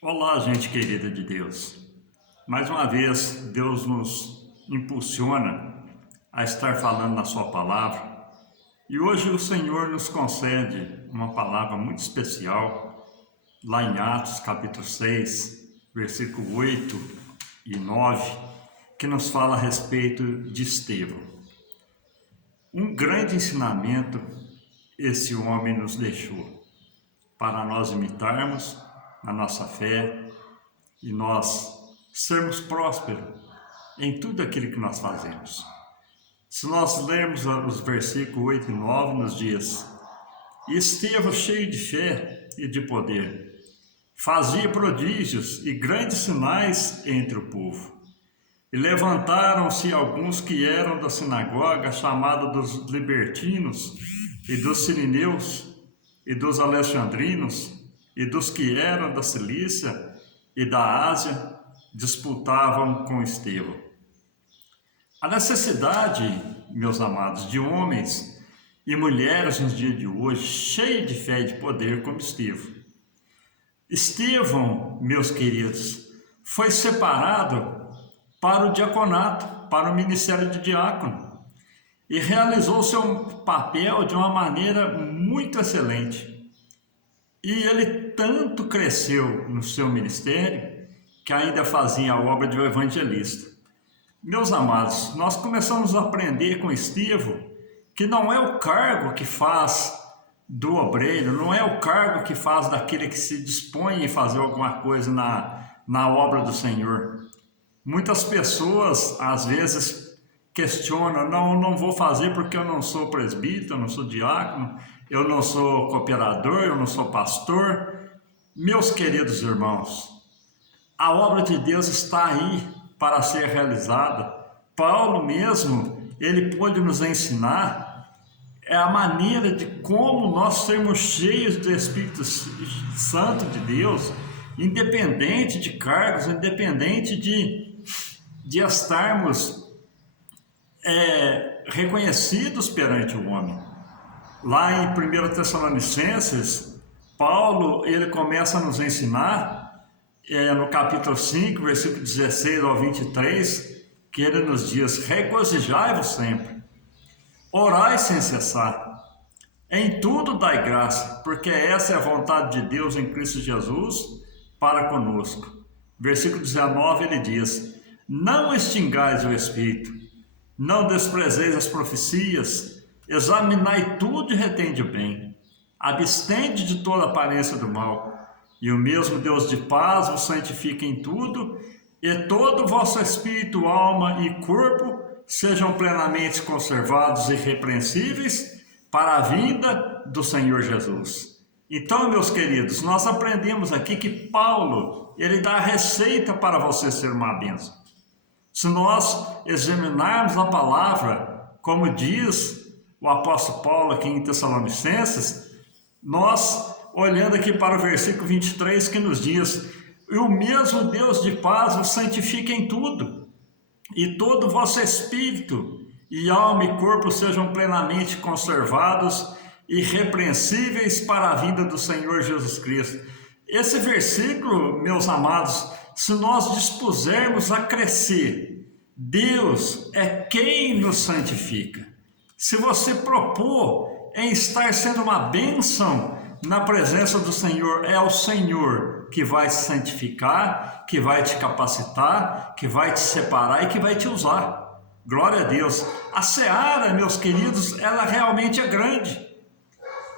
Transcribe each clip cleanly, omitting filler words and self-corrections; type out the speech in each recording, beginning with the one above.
Olá, gente querida de Deus. Mais uma vez, Deus nos impulsiona a estar falando na sua palavra. E hoje o Senhor nos concede uma palavra muito especial, lá em Atos, capítulo 6, versículo 8 e 9, que nos fala a respeito de Estevão. Um grande ensinamento esse homem nos deixou para nós imitarmos a nossa fé e nós sermos prósperos em tudo aquilo que nós fazemos. Se nós lermos os versículos 8 e 9, nos diz: E Estevão, cheio de fé e de poder, fazia prodígios e grandes sinais entre o povo. E levantaram-se alguns que eram da sinagoga, chamada dos libertinos, e dos sirineus, e dos alexandrinos, e dos que eram da Cilícia e da Ásia, disputavam com Estevão. A necessidade, meus amados, de homens e mulheres nos dias de hoje, cheios de fé e de poder como Estevão. Estevão, meus queridos, foi separado para o diaconato, para o ministério de diácono, e realizou seu papel de uma maneira muito excelente. E ele tanto cresceu no seu ministério que ainda fazia a obra de um evangelista. Meus amados, nós começamos a aprender com Estevão que não é o cargo que faz do obreiro, não é o cargo que faz daquele que se dispõe em fazer alguma coisa na obra do Senhor. Muitas pessoas, às vezes, questionam: não vou fazer porque eu não sou presbítero, eu não sou diácono, eu não sou cooperador, eu não sou pastor. Meus queridos irmãos, a obra de Deus está aí para ser realizada. Paulo mesmo, ele pôde nos ensinar a maneira de como nós sermos cheios do Espírito Santo de Deus, independente de cargos, independente de estarmos reconhecidos perante o homem. Lá em 1 Tessalonicenses, Paulo ele começa a nos ensinar, no capítulo 5, versículo 16 ao 23, que ele nos diz: regozijai-vos sempre, orai sem cessar, em tudo dai graça, porque essa é a vontade de Deus em Cristo Jesus para conosco. Versículo 19 ele diz: não extingais o Espírito, não desprezeis as profecias, examinai tudo e retende o bem, abstende de toda aparência do mal, e o mesmo Deus de paz vos santifique em tudo, e todo o vosso espírito, alma e corpo sejam plenamente conservados e irrepreensíveis para a vinda do Senhor Jesus. Então, meus queridos, nós aprendemos aqui que Paulo, ele dá a receita para você ser uma bênção. Se nós examinarmos a palavra, como diz o apóstolo Paulo aqui em Tessalonicenses, nós, olhando aqui para o versículo 23, que nos diz: e o mesmo Deus de paz vos santifica em tudo, e todo o vosso espírito e alma e corpo sejam plenamente conservados e irrepreensíveis para a vinda do Senhor Jesus Cristo. Esse versículo, meus amados, se nós dispusermos a crescer, Deus é quem nos santifica. Se você propor em estar sendo uma bênção na presença do Senhor, é o Senhor que vai te santificar, que vai te capacitar, que vai te separar e que vai te usar. Glória a Deus. A seara, meus queridos, ela realmente é grande,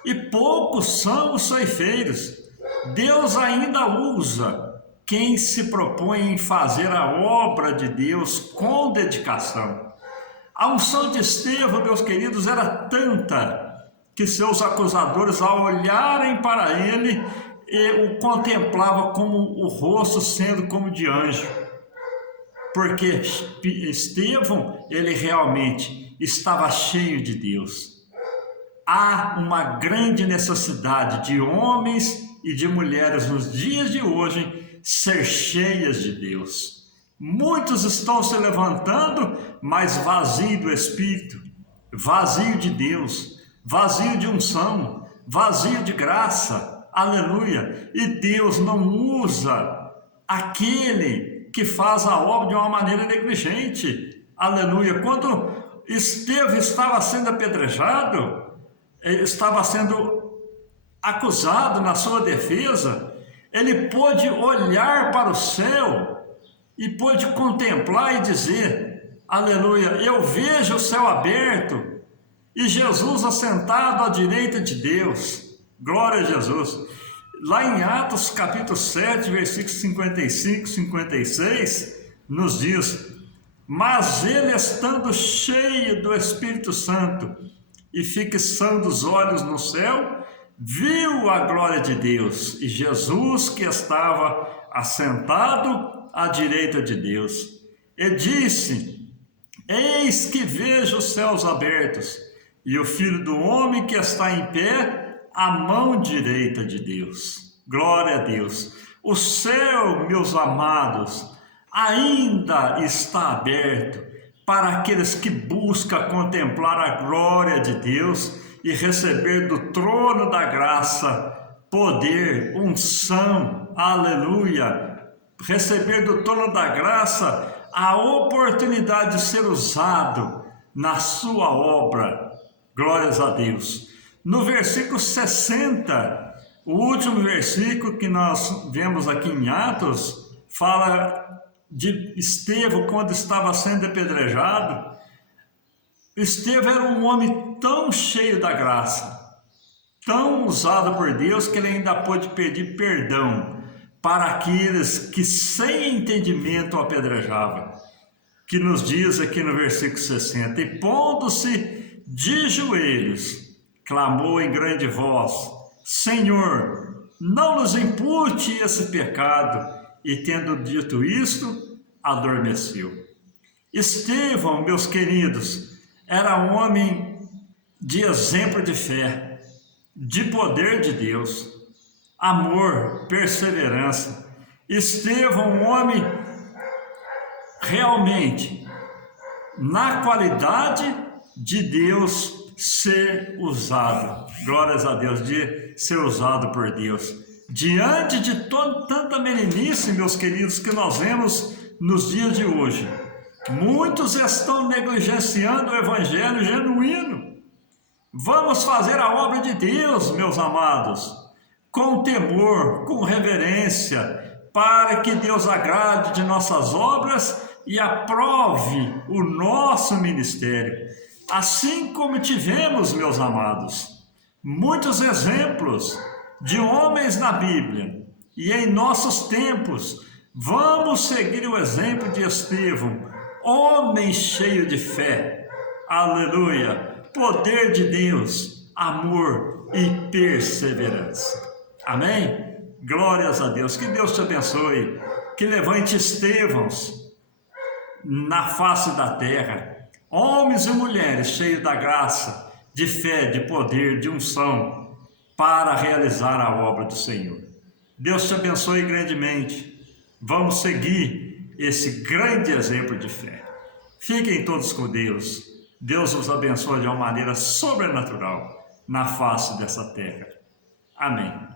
e poucos são os ceifeiros. Deus ainda usa quem se propõe em fazer a obra de Deus com dedicação. A unção de Estevão, meus queridos, era tanta que seus acusadores, ao olharem para ele, o contemplavam como o rosto sendo como de anjo, porque Estevão, ele realmente estava cheio de Deus. Há uma grande necessidade de homens e de mulheres nos dias de hoje ser cheias de Deus. Muitos estão se levantando, mas vazio do Espírito, vazio de Deus, vazio de unção, vazio de graça. aleluia, e Deus não usa aquele que faz a obra de uma maneira negligente, aleluia. Quando Estevão estava sendo apedrejado, estava sendo acusado na sua defesa, ele pôde olhar para o céu e pôde contemplar e dizer, aleluia, eu vejo o céu aberto e Jesus assentado à direita de Deus, glória a Jesus. Lá em Atos capítulo 7, versículos 55 e 56, nos diz, mas ele estando cheio do Espírito Santo e fixando os olhos no céu, viu a glória de Deus e Jesus que estava assentado à direita de Deus. E disse, eis que vejo os céus abertos e o Filho do Homem que está em pé à mão direita de Deus. Glória a Deus. O céu, meus amados, ainda está aberto para aqueles que buscam contemplar a glória de Deus e receber do trono da graça poder, unção, aleluia, receber do trono da graça a oportunidade de ser usado na sua obra, glórias a Deus. No versículo 60, o último versículo que nós vemos aqui em Atos, fala de Estevão quando estava sendo apedrejado. Estevão era um homem tão cheio da graça, tão usado por Deus, que ele ainda pôde pedir perdão para aqueles que sem entendimento o apedrejavam, que nos diz aqui no versículo 60, e pondo-se de joelhos, clamou em grande voz, Senhor, não nos impute esse pecado, e tendo dito isto, adormeceu. Estevão, meus queridos, era um homem de exemplo de fé, de poder de Deus, amor, perseverança. Estevão, um homem realmente na qualidade de Deus ser usado, glórias a Deus, de ser usado por Deus. Diante de tanta meninice, meus queridos, que nós vemos nos dias de hoje, muitos estão negligenciando o evangelho genuíno. Vamos fazer a obra de Deus, meus amados, com temor, com reverência, para que Deus agrade de nossas obras e aprove o nosso ministério. Assim como tivemos, meus amados, muitos exemplos de homens na Bíblia e em nossos tempos, vamos seguir o exemplo de Estevão, homem cheio de fé, aleluia, poder de Deus, amor e perseverança. Amém? Glórias a Deus. Que Deus te abençoe, que levante Estevãos na face da terra, homens e mulheres cheios da graça, de fé, de poder, de unção, para realizar a obra do Senhor. Deus te abençoe grandemente. Vamos seguir esse grande exemplo de fé. Fiquem todos com Deus. Deus os abençoe de uma maneira sobrenatural na face dessa terra. Amém.